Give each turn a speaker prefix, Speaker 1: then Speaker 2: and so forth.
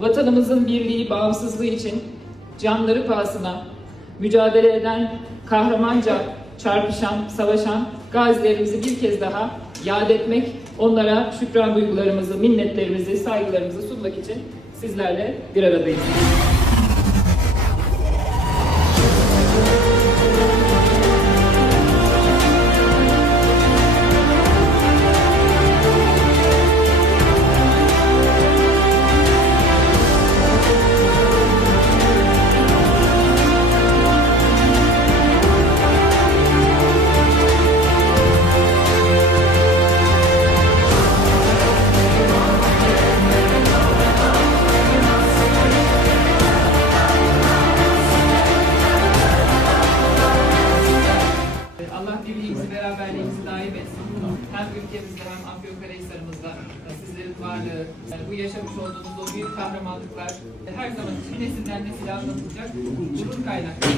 Speaker 1: Vatanımızın birliği, bağımsızlığı için canları pahasına mücadele eden, kahramanca çarpışan, savaşan gazilerimizi bir kez daha yad etmek, onlara şükran duygularımızı, minnetlerimizi, saygılarımızı sunmak için sizlerle bir aradayız. Beraberliğimizi daim etsin. Hem ülkemizde hem Afyonkarahisar'ımızda sizlerin varlığı, bu yaşamış olduğunuz o büyük kahramanlıklar her zaman için nesilden nesile anlatılacak gurur kaynaklı.